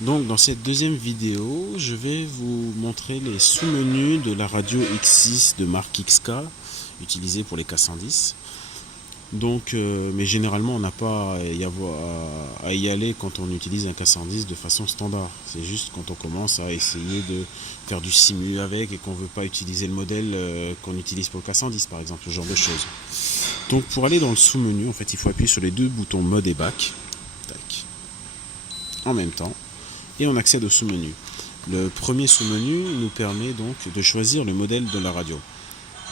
Donc dans cette deuxième vidéo, je vais vous montrer les sous-menus de la radio X6 de marque XK, utilisée pour les K110. Donc, mais généralement on n'a pas à y aller quand on utilise un K110 de façon standard. C'est juste quand on commence à essayer de faire du simu avec et qu'on ne veut pas utiliser le modèle qu'on utilise pour le K110 par exemple, ce genre de choses. Donc pour aller dans le sous-menu, en fait il faut appuyer sur les deux boutons mode et back, tac, en même temps. Et on accède au sous-menu. Le premier sous-menu nous permet donc de choisir le modèle de la radio.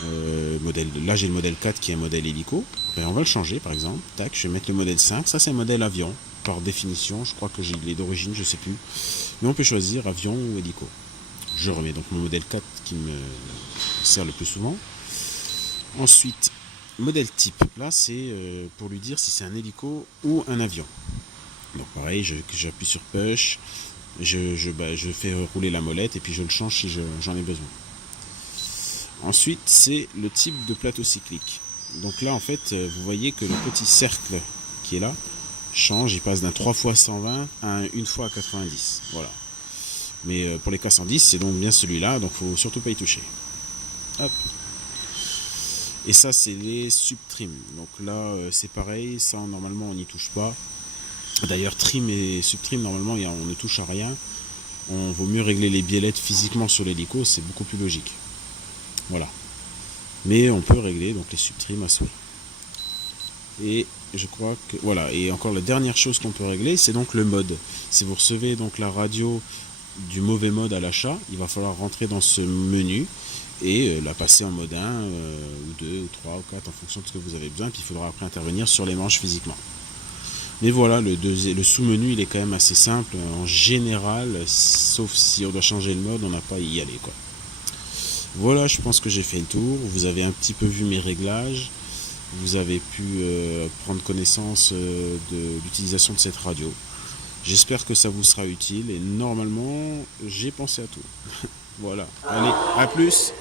Là j'ai le modèle 4 qui est un modèle hélico. Et on va le changer par exemple. Tac, je vais mettre le modèle 5. Ça c'est un modèle avion. Par définition, je crois que il est d'origine, je sais plus. Mais on peut choisir avion ou hélico. Je remets donc mon modèle 4 qui me sert le plus souvent. Ensuite, modèle type. Là c'est pour lui dire si c'est un hélico ou un avion. Donc pareil, j'appuie sur push. Je fais rouler la molette et puis je le change si j'en ai besoin. Ensuite, c'est le type de plateau cyclique. Donc là, en fait, vous voyez que le petit cercle qui est là change. Il passe d'un 3 x 120 à un 1 x 90. Voilà. Mais pour les K110, c'est donc bien celui-là. Donc il ne faut surtout pas y toucher. Hop. Et ça, c'est les subtrim. Donc là, c'est pareil. Ça, normalement, on n'y touche pas. D'ailleurs, trim et subtrim, normalement, on ne touche à rien. On vaut mieux régler les biellettes physiquement sur l'hélico, c'est beaucoup plus logique. Voilà. Mais on peut régler donc les subtrim à souhait. Et je crois que voilà. Et encore la dernière chose qu'on peut régler, c'est donc le mode. Si vous recevez donc la radio du mauvais mode à l'achat, il va falloir rentrer dans ce menu et la passer en mode 1 ou 2 ou 3 ou 4 en fonction de ce que vous avez besoin. Puis il faudra après intervenir sur les manches physiquement. Mais voilà, le sous-menu il est quand même assez simple en général, sauf si on doit changer le mode, on n'a pas à y aller quoi. Voilà, je pense que j'ai fait le tour. Vous avez un petit peu vu mes réglages. Vous avez pu prendre connaissance de l'utilisation de cette radio. J'espère que ça vous sera utile et normalement, j'ai pensé à tout. Voilà, allez, à plus!